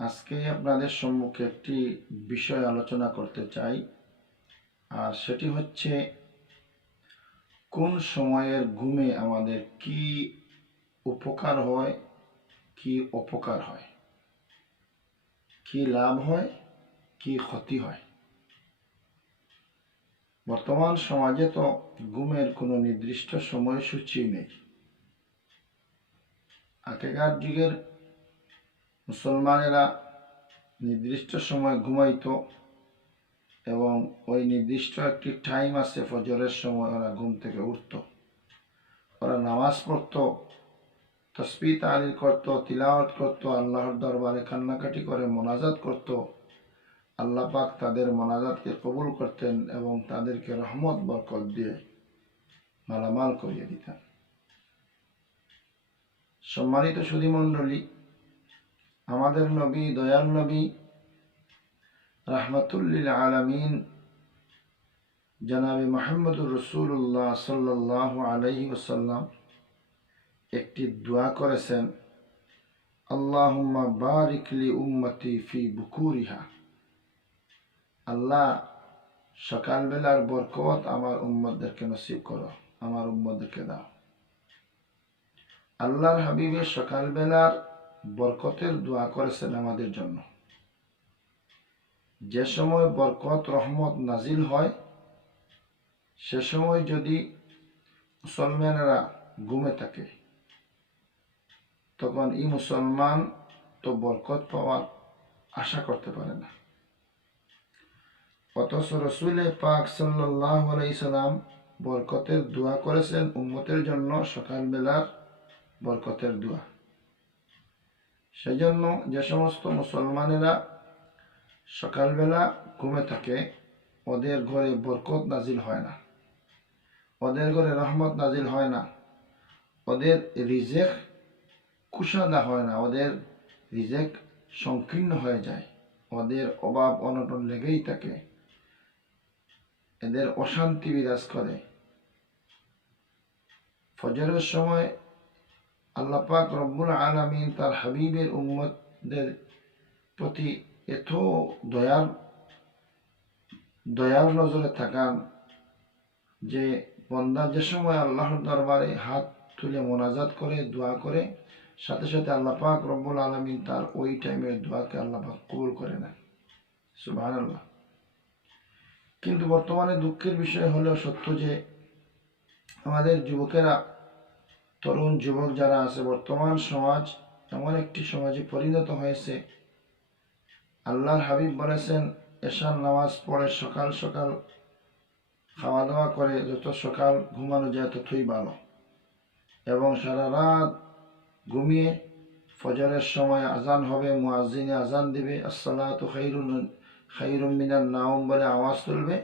আজকে আপনাদের সম্মুখে একটি বিষয় আলোচনা করতে চাই, আর সেটি হচ্ছে কোন সময়ের ঘুমে আমাদের কি উপকার হয়, কি অপকার হয়, কি লাভ হয়, কি ক্ষতি হয়। বর্তমান সমাজে তো ঘুমের কোনো নির্দিষ্ট সময়সূচি নেই। আগেকার যুগের মুসলমানেরা নির্দিষ্ট সময় ঘুমাইতো এবং ওই নির্দিষ্ট একটি টাইম আছে, ফজরের সময় ওরা ঘুম থেকে উঠত, ওরা নামাজ পড়ত, তসবিহ তাহলিল করত, তিলাওয়াত করত, আল্লাহর দরবারে কান্নাকাটি করে মোনাজাত করত। আল্লাহ পাক তাদের মোনাজাতকে কবুল করতেন এবং তাদেরকে রহমত বরকত দিয়ে মালামাল করিয়ে দিতেন। সম্মানিত সুধীমণ্ডলী, আমাদের নবী, দয়াল নবী, রাহমাতুল্লিল আলামিন জনাবে মুহাম্মদুর রাসূলুল্লাহ সাল্লাল্লাহু আলাইহি ওয়াসাল্লাম একটি দোয়া করেছেন, আল্লাহুম্মা বারিক লি উম্মতি ফি বুকুরিহা। আল্লাহ, সকালবেলার বরকত আমার উম্মতদেরকে নসিব করো, আমার উম্মতদেরকে দাও। আল্লাহর হাবিবের সকালবেলার বরকতের দোয়া করেছেন আমাদের জন্য। যে সময় বরকত রহমত নাজিল হয়, সে সময় যদি মুসলমানেরা ঘুমে থাকে, তখন এই মুসলমান তো বরকত পাওয়ার আশা করতে পারে না। অথচ রসুল পাক সাল্লাল্লাহু আলাইহি সাল্লাম বরকতের দোয়া করেছেন উম্মতের জন্য, সকালবেলার বরকতের দোয়া। সেজন্য যে সমস্ত মুসলমানেরা সকালবেলা ঘুমে থাকে, ওদের ঘরে বরকত নাজিল হয় না, ওদের ঘরে রহমত নাজিল হয় না, ওদের রিজেক কুশাদা হয় না, ওদের রিজেক সংকীর্ণ হয়ে যায়, ওদের অভাব অনটন লেগেই থাকে, এদের অশান্তি বিরাজ করে। ফজরের সময় আল্লাহ পাক রব্বুল আলামিন তার হাবিবের উম্মতদের প্রতি এত দয়ার নজরে থাকান যে বন্দা যে সময় আল্লাহর দরবারে হাত তুলে মোনাজাত করে, দোয়া করে, সাথে সাথে আল্লাহ পাক রব্বুল আলামিন তার ওই টাইমের দোয়াকে আল্লাহ পাক কবুল করে নেন। সুবহানাল্লাহ। কিন্তু বর্তমানে দুঃখের বিষয় হলেও সত্য যে আমাদের যুবকেরা, তরুণ যুবক যারা আছে, বর্তমান সমাজ এমন একটি সমাজে পরিণত হয়েছে, আল্লাহর হাবিব বলেছেন এশার নামাজ পড়ে সকাল সকাল খাওয়া দাওয়া করে যত সকাল ঘুমানো যায় ততই ভালো, এবং সারা রাত ঘুমিয়ে ফজরের সময় আজান হবে, মুয়াজ্জিনে আজান দিবে, আসসালাতু খায়রুম মিনান নাওম বলে আওয়াজ তুলবে,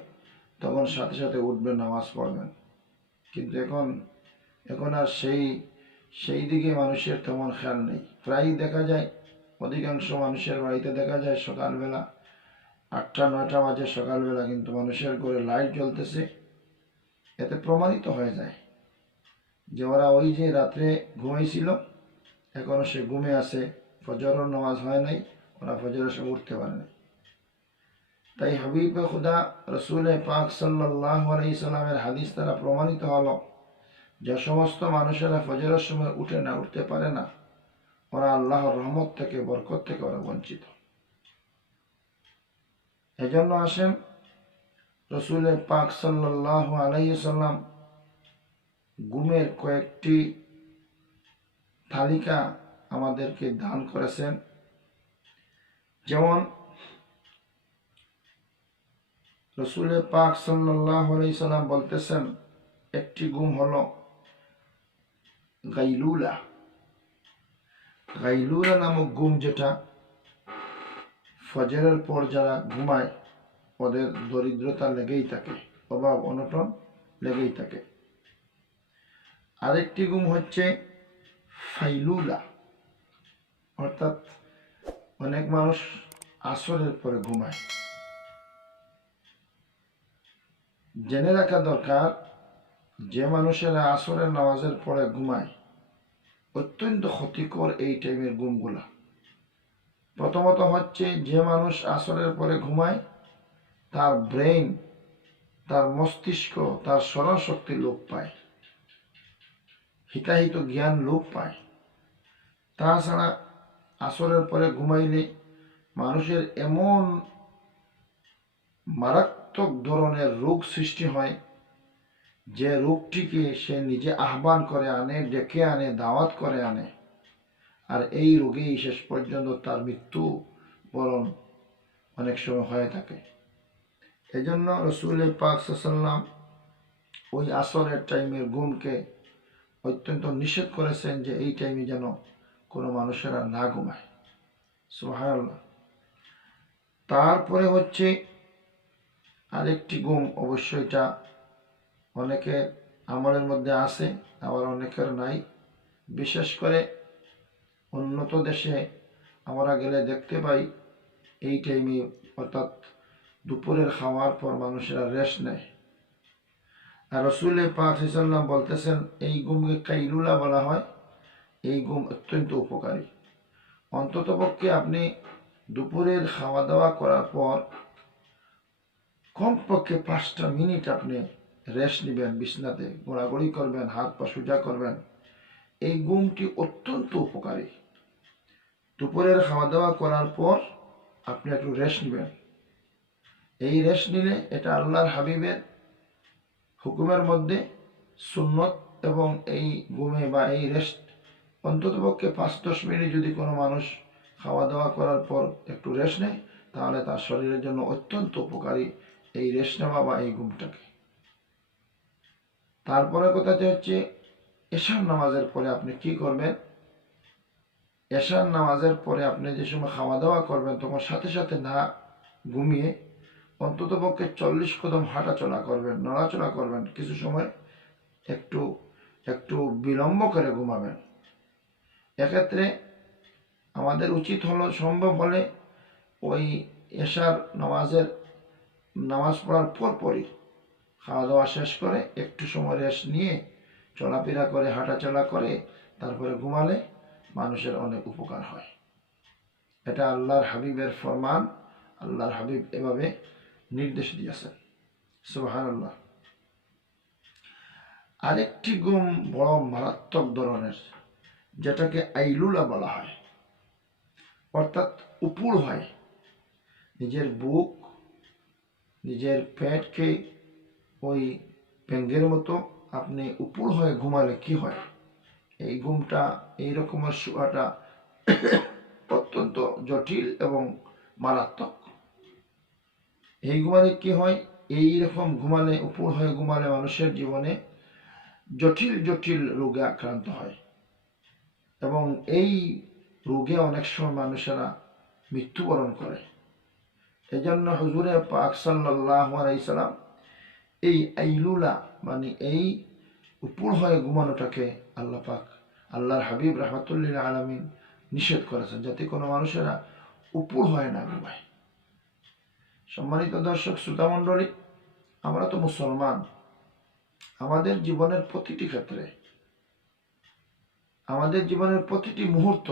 তখন সাথে সাথে উঠবেন, নামাজ পড়বেন। কিন্তু এখন আর সেই দিকে মানুষের তেমন খেয়াল নেই। প্রায়ই দেখা যায়, অধিকাংশ মানুষের বাড়িতে দেখা যায় সকালবেলা 8টা-9টা বাজে সকালবেলা, কিন্তু মানুষের ঘরে লাইট জ্বলতেছে। এতে প্রমাণিত হয়ে যায় যে ওরা ওই যে রাত্রে ঘুমাইছিল, এখনো সে ঘুমে আছে, ফজরের নামাজ হয় নাই, ওরা ফজরের সময় উঠতে পারে না। তাই হাবিব খুদা রসুল পাক সাল্লাল্লাহু আলাইহি সাল্লামের হাদিস দ্বারা প্রমাণিত হলো, যে সমস্ত মানুষেরা ফজরের সময় উঠতে পারে না, ওরা আল্লাহর রহমত থেকে, বরকত থেকে ওরা বঞ্চিত। এজন্য আসেন রসুল পাক সাল্লাল্লাহু আলাইহি সাল্লাম ঘুমের কয়েকটি তালিকা আমাদেরকে দান করেছেন। যেমন রসুল পাক সাল্লাল্লাহু আলাইহি সাল্লাম বলতেছেন, একটি ঘুম হলো গাইলুলা। গাইলুলা নামক ঘুম, যেটা ফজরের পর যারা ঘুমায় ওদের দরিদ্রতা লেগেই থাকে, অভাব অনটন লেগেই থাকে। আরেকটি ঘুম হচ্ছে ফাইলুলা, অর্থাৎ অনেক মানুষ আসরের পরে ঘুমায়। জেনে রাখা দরকার, যে মানুষেরা আসরের নামাজের পরে ঘুমায়, অত্যন্ত ক্ষতিকর এই টাইমের ঘুমগুলা। প্রথমত হচ্ছে, যে মানুষ আসরের পরে ঘুমায় তার ব্রেইন, তার মস্তিষ্ক, তার স্মরণ শক্তি লোপ পায়, হিতাহিত জ্ঞান লোপ পায়। তাছাড়া আসরের পরে ঘুমাইলে মানুষের এমন মারাত্মক ধরনের রোগ সৃষ্টি হয়, যে রোগটিকে সে নিজে আহ্বান করে আনে, ডেকে আনে, দাওয়াত করে আনে, আর এই রোগেই শেষ পর্যন্ত তার মৃত্যু বরণ অনেক সময় হয়ে থাকে। এজন্য রসুল পাক সাল্লাম ওই আসরের টাইমের ঘুমকে অত্যন্ত নিষেধ করেছেন, যে এই টাইমে যেন কোনো মানুষেরা না ঘুমায়। সুবহানাল্লাহ। তারপরে হচ্ছে আরেকটি ঘুম, অবশ্যই এটা অনেকের আমলের মধ্যে আছে, আবার অনেকের নাই। বিশেষ করে উন্নত দেশে আমরা গেলে দেখতে পাই এই টাইমে, অর্থাৎ দুপুরের খাওয়ার পর মানুষেরা রেস্ট নেয়। আর রসুল পাক সাল্লাম বলতেছেন, এই ঘুমকে কাইলুলা বলা হয়। এই ঘুম অত্যন্ত উপকারী। অন্ততপক্ষে আপনি দুপুরের খাওয়া দাওয়া করার পর কমপক্ষে 5টা মিনিট আপনি রেস্ট নেবেন, বিছনাতে ঘোরাঘুরি করবেন, হাত পা সোজা করবেন। এই ঘুমটি অত্যন্ত উপকারী। দুপুরের খাওয়া দাওয়া করার পর আপনি একটু রেস্ট নেবেন। এই রেস্ট নিলে এটা আল্লাহর হাবিবের হুকুমের মধ্যে সুন্নত, এবং এই ঘুমে বা এই রেস্ট অন্ততপক্ষে 5-10 মিনিট যদি কোনো মানুষ খাওয়া দাওয়া করার পর একটু রেস্ট নেয়, তাহলে তার শরীরের জন্য অত্যন্ত উপকারী এই রেস্ট নেওয়া বা এই ঘুমটাকে। তারপরে কথাটি হচ্ছে, এশার নামাজের পরে আপনি কি করবেন? এশার নামাজের পরে আপনি যে সময় খাওয়া দাওয়া করবেন, তখন সাথে সাথে না ঘুমিয়ে অন্ততপক্ষে 40 কদম হাঁটা চলা করবেন, নড়াচড়া করবেন, কিছু সময় একটু একটু বিলম্ব করে ঘুমাবেন। এক্ষেত্রে আমাদের উচিত হলো, সম্ভব হলে ওই এশার নামাজ পড়ার পরপরই খাওয়া দাওয়া শেষ করে একটু সময় রেস্ট নিয়ে চলাফেরা করে, হাঁটাচলা করে তারপরে ঘুমালে মানুষের অনেক উপকার হয়। এটা আল্লাহর হাবিবের ফরমান। আল্লাহর হাবিব এভাবে নির্দেশ দিয়েছেন। সুবহানাল্লাহ। আরেকটি ঘুম বড় মারাত্মক ধরনের, যেটাকে আইলুলা বলা হয়, অর্থাৎ উপুড় হয়। নিজের বুক, নিজের পেটকে ওই ব্যাঙের মতো আপনি উপুড় হয়ে ঘুমালে কি হয়? এই ঘুমটা, এই রকমের শোয়াটা অত্যন্ত জটিল এবং মারাত্মক। এই ঘুমালে কি হয়? এই রকম ঘুমালে, উপুড় হয়ে ঘুমালে মানুষের জীবনে জটিল জটিল রোগে আক্রান্ত হয়, এবং এই রোগে অনেক সময় মানুষেরা মৃত্যুবরণ করে। এজন্য হুজুরে পাক সাল্লাল্লাহু আলাইহি সাল্লাম এই আইলুলা মানে এই উপুড় হয়ে ঘুমানোটাকে আল্লাহ পাক, আল্লাহর হাবিব রাহমাতুল্লিল আলামিন নিষেধ করেছেন, যাতে কোনো মানুষেরা উপুড় হয়ে না ঘুমায়। সম্মানিত দর্শক শ্রোতা মণ্ডলী, আমরা তো মুসলমান। আমাদের জীবনের প্রতিটি ক্ষেত্রে, আমাদের জীবনের প্রতিটি মুহূর্ত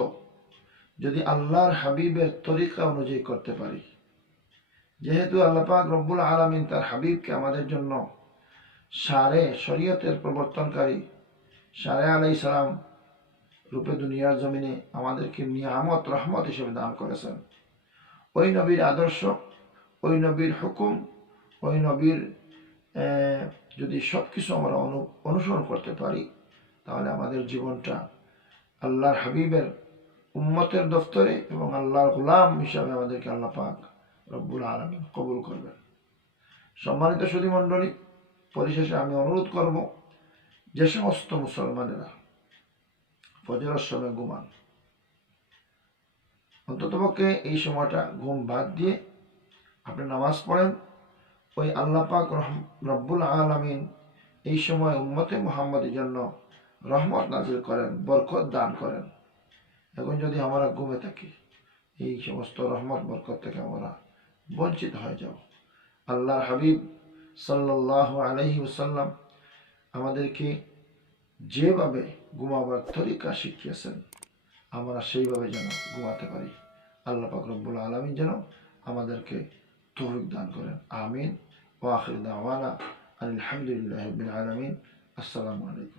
যদি আল্লাহর হাবিবের তরিকা অনুযায়ী করতে পারি, যেহেতু আল্লাহ পাক রব্বুল আলামিন তার হাবিবকে আমাদের জন্য শরীয়তের প্রবর্তনকারী আলাইহিস সালাম রূপে দুনিয়ার জমিনে আমাদেরকে নিয়ামত, রহমত হিসেবে দান করেছেন। ওই নবীর আদর্শ, ওই নবীর হুকুম, ওই নবীর যদি সব কিছু আমরা অনুসরণ করতে পারি, তাহলে আমাদের জীবনটা আল্লাহর হাবিবের উম্মতের দফতরে এবং আল্লাহর গোলাম হিসাবে আমাদেরকে আল্লাহ পাক রব্বুল আলামিন কবুল করবেন। সম্মানিত সুধী মণ্ডলী, পরিশেষে আমি অনুরোধ করব, যে সমস্ত মুসলমানেরা ফজরের সময় ঘুমান, অন্ততপক্ষে এই সময়টা ঘুম বাদ দিয়ে আপনি নামাজ পড়েন। ওই আল্লাহ পাক রব্বুল আলামিন এই সময় উম্মতে মুহাম্মদের জন্য রহমত নাজিল করেন, বরকত দান করেন। এখন যদি আমরা ঘুমে থাকি, এই সমস্ত রহমত বরকত থেকে আমরা বঞ্চিত হয়ে যাব। আল্লাহর হাবিব সাল্লাল্লাহু আলাইহি ওয়াসাল্লাম আমাদেরকে যেভাবে ঘুমাবার তরিকা শিখিয়েছেন, আমরা সেইভাবে যেন ঘুমাতে পারি। আল্লাহ পাক রব্বুল আলামিন যেন আমাদেরকে তৌফিক দান করেন। আমিন। ওয়া আখির দাওয়ানা আলহামদুলিল্লাহি রাব্বিল আলামিন। আসসালামু আলাইকুম।